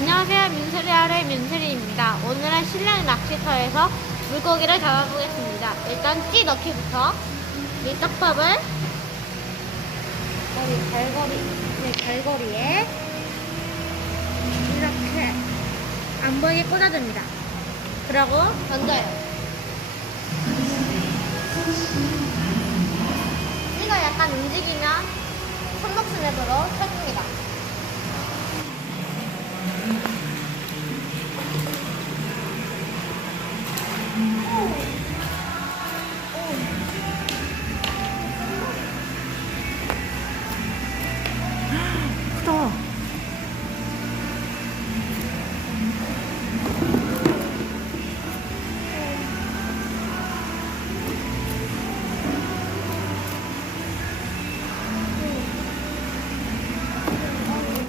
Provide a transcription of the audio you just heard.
안녕하세요. 민수리하루의 민수리입니다. 오늘은 신랑 낚시터에서 물고기를 잡아보겠습니다. 일단 찌 넣기부터 이 떡밥을 여기 갈고리에 이렇게 안 보이게 꽂아줍니다. 그리고 던져요. 찌가 약간 움직이면 손목스냅으로